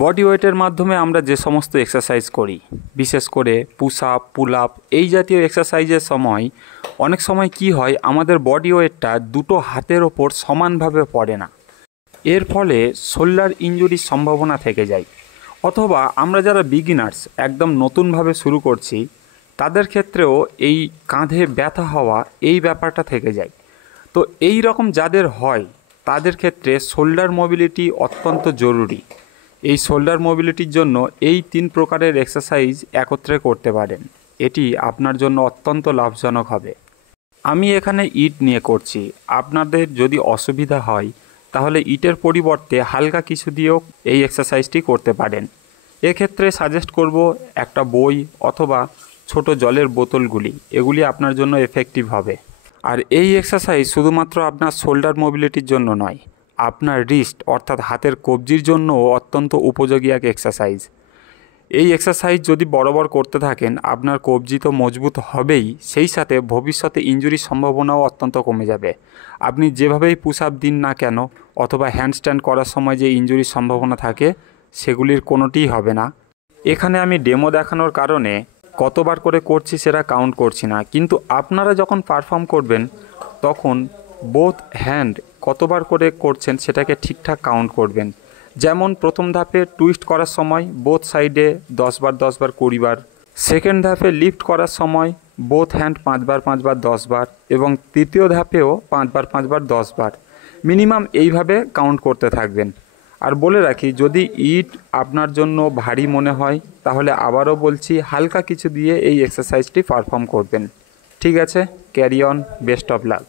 Body ওয়েটের মাধ্যমে আমরা যে সমস্ত এক্সারসাইজ করি, বিশেষ করে পুশ আপ, পুল আপ এই জাতীয় এক্সারসাইজের সময় অনেক সময় কি হয়, আমাদের বডি ওয়েটটা দুটো হাতের ওপর সমানভাবে পড়ে না। এর ফলে শোল্ডার ইনজুরির সম্ভাবনা থেকে যায়। অথবা আমরা যারা বিগিনার্স, একদম নতুনভাবে শুরু করছি, তাদের ক্ষেত্রেও এই কাঁধে ব্যথা হওয়া এই ব্যাপারটা থেকে যায়। তো এই রকম যাদের হয় তাদের ক্ষেত্রে শোল্ডার মোবিলিটি অত্যন্ত জরুরি। এই শোল্ডার মোবিলিটির জন্য এই 3 প্রকারের এক্সারসাইজ একত্রে করতে পারেন। এটি আপনার জন্য অত্যন্ত লাভজনক হবে। আমি এখানে ইট নিয়ে করছি। আপনাদের যদি অসুবিধা হয় তাহলে ইটের পরিবর্তে হালকা কিছু দিয়েও এই এক্সারসাইজটি করতে পারেন। এক্ষেত্রে সাজেস্ট করব একটা বই অথবা ছোট জলের বোতলগুলি, এগুলি আপনার জন্য এফেক্টিভ হবে। আর এই এক্সারসাইজ শুধুমাত্র আপনার শোল্ডার মোবিলিটির জন্য নয়, আপনার রিস্ট অর্থাৎ হাতের কবজির জন্যও অত্যন্ত উপযোগী এক এক্সারসাইজ। এই এক্সারসাইজ যদি বরাবর করতে থাকেন আপনার কবজি তো মজবুত হবেই, সেই সাথে ভবিষ্যতে ইনজুরির সম্ভাবনাও অত্যন্ত কমে যাবে। আপনি যেভাবেই পুশ আপ দিন না কেন অথবা হ্যান্ডস্ট্যান্ড করার সময় যে ইনজুরির সম্ভাবনা থাকে সেগুলির কোনোটিই হবে না। এখানে আমি ডেমো দেখানোর কারণে কতবার করে করছি সেটা কাউন্ট করছি না, কিন্তু আপনারা যখন পারফর্ম করবেন তখন বোথ হ্যান্ড কতবার করে করছেন সেটাকে ঠিকঠাক কাউন্ট করবেন। যেমন প্রথম ধাপে টুইস্ট করার সময় বোথ সাইডে 10 বার 10 বার 20 বার, সেকেন্ড ধাপে লিফট করার সময় বোথ হ্যান্ড 5 বার 5 বার 10 বার, এবং তৃতীয় ধাপেও 5 বার 5 বার 10 বার, মিনিমাম এইভাবে কাউন্ট করতে থাকবেন। আর বলে রাখি, যদি ইট আপনার জন্য ভারী মনে হয় তাহলে আবারও বলছি হালকা কিছু দিয়ে এই এক্সারসাইজটি পারফর্ম করবেন। ঠিক আছে, carry on, best of luck.